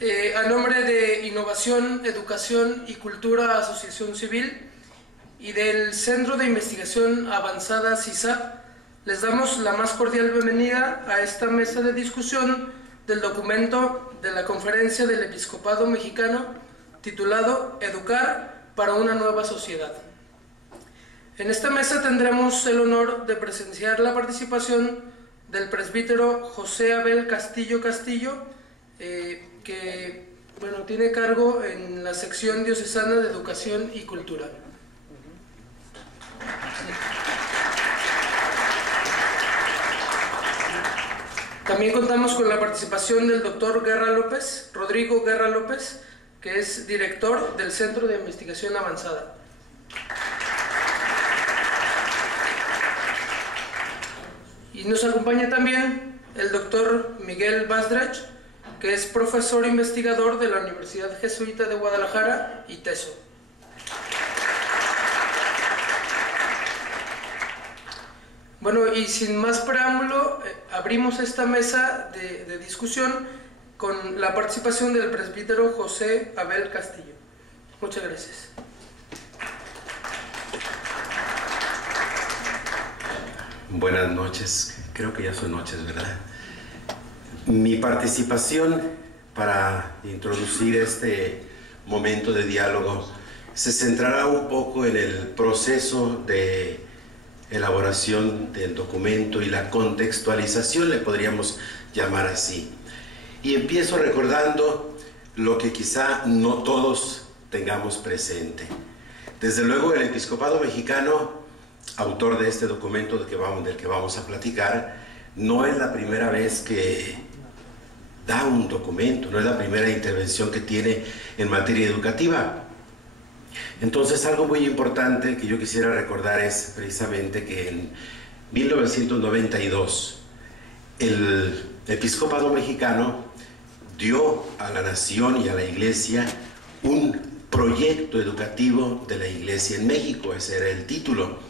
A nombre de Innovación, Educación y Cultura Asociación Civil y del Centro de Investigación Avanzada CISAP, les damos la más cordial bienvenida a esta mesa de discusión del documento de la Conferencia del Episcopado Mexicano titulado Educar para una nueva sociedad. En esta mesa tendremos el honor de presenciar la participación del presbítero José Abel Castillo Castillo, que tiene cargo en la sección diocesana de Educación y Cultura. También contamos con la participación del doctor Rodrigo Guerra López, que es director del Centro de Investigación Avanzada. Y nos acompaña también el doctor Miguel Basdrach, que es profesor investigador de la Universidad Jesuita de Guadalajara y TESO. Bueno, y sin más preámbulo, abrimos esta mesa de discusión con la participación del presbítero José Abel Castillo. Muchas gracias. Buenas noches, creo que ya son noches, ¿verdad? Mi participación para introducir este momento de diálogo se centrará un poco en el proceso de elaboración del documento y la contextualización, le podríamos llamar así. Y empiezo recordando lo que quizá no todos tengamos presente. Desde luego el Episcopado Mexicano, autor de este documento del que vamos a platicar, no es la primera vez que da un documento, no es la primera intervención que tiene en materia educativa. Entonces, algo muy importante que yo quisiera recordar es precisamente que en 1992 el Episcopado Mexicano dio a la nación y a la Iglesia un proyecto educativo de la Iglesia en México, ese era el título.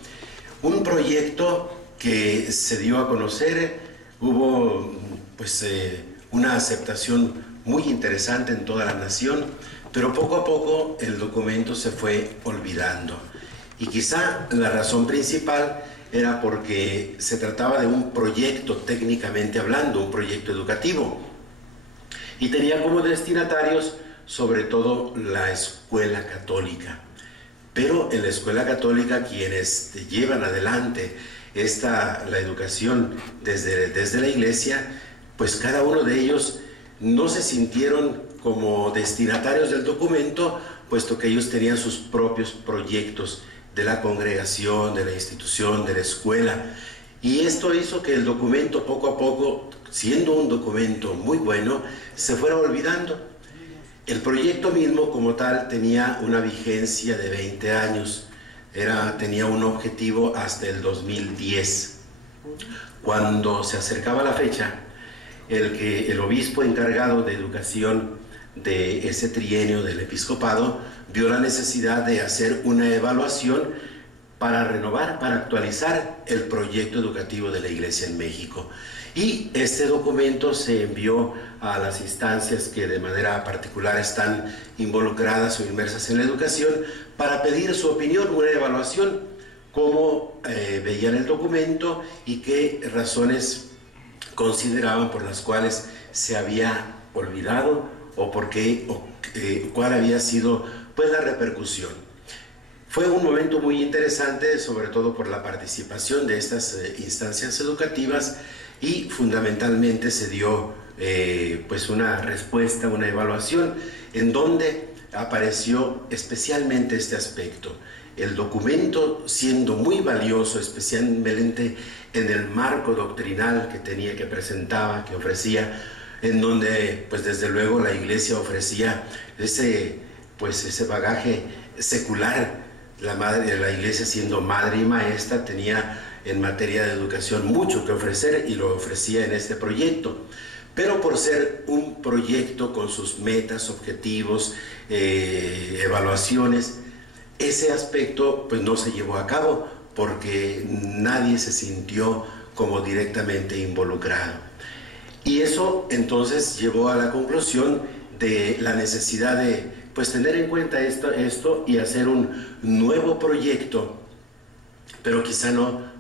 Un proyecto que se dio a conocer, hubo una aceptación muy interesante en toda la nación, pero poco a poco el documento se fue olvidando. Y quizá la razón principal era porque se trataba de un proyecto, técnicamente hablando, un proyecto educativo. Y tenía como destinatarios sobre todo la escuela católica. Pero en la escuela católica quienes llevan adelante la educación desde la Iglesia, pues cada uno de ellos no se sintieron como destinatarios del documento, puesto que ellos tenían sus propios proyectos de la congregación, de la institución, de la escuela. Y esto hizo que el documento poco a poco, siendo un documento muy bueno, se fuera olvidando. El proyecto mismo como tal tenía una vigencia de 20 años, tenía un objetivo hasta el 2010. Cuando se acercaba la fecha, el obispo encargado de educación de ese trienio del episcopado vio la necesidad de hacer una evaluación para renovar, para actualizar el proyecto educativo de la Iglesia en México. Y este documento se envió a las instancias que de manera particular están involucradas o inmersas en la educación para pedir su opinión, una evaluación, cómo veían el documento y qué razones consideraban por las cuales se había olvidado o cuál había sido la repercusión. Fue un momento muy interesante, sobre todo por la participación de estas instancias educativas, y fundamentalmente se dio una respuesta, una evaluación en donde apareció especialmente este aspecto. El documento, siendo muy valioso, especialmente en el marco doctrinal que presentaba, que ofrecía, en donde desde luego la Iglesia ofrecía ese bagaje secular. La Iglesia, siendo madre y maestra, tenía en materia de educación mucho que ofrecer y lo ofrecía en este proyecto. Pero por ser un proyecto con sus metas, objetivos, evaluaciones, ese aspecto no se llevó a cabo porque nadie se sintió como directamente involucrado. Y eso entonces llevó a la conclusión de la necesidad de pues tener en cuenta esto y hacer un nuevo proyecto, pero quizá no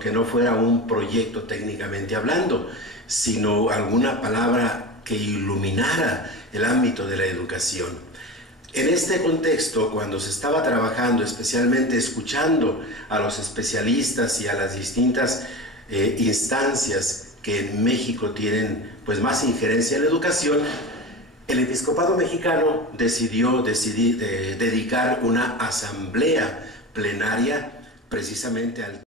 que no fuera un proyecto técnicamente hablando, sino alguna palabra que iluminara el ámbito de la educación. En este contexto, cuando se estaba trabajando, especialmente escuchando a los especialistas y a las distintas instancias que en México tienen pues más injerencia en la educación, el episcopado mexicano decidió dedicar una asamblea plenaria precisamente al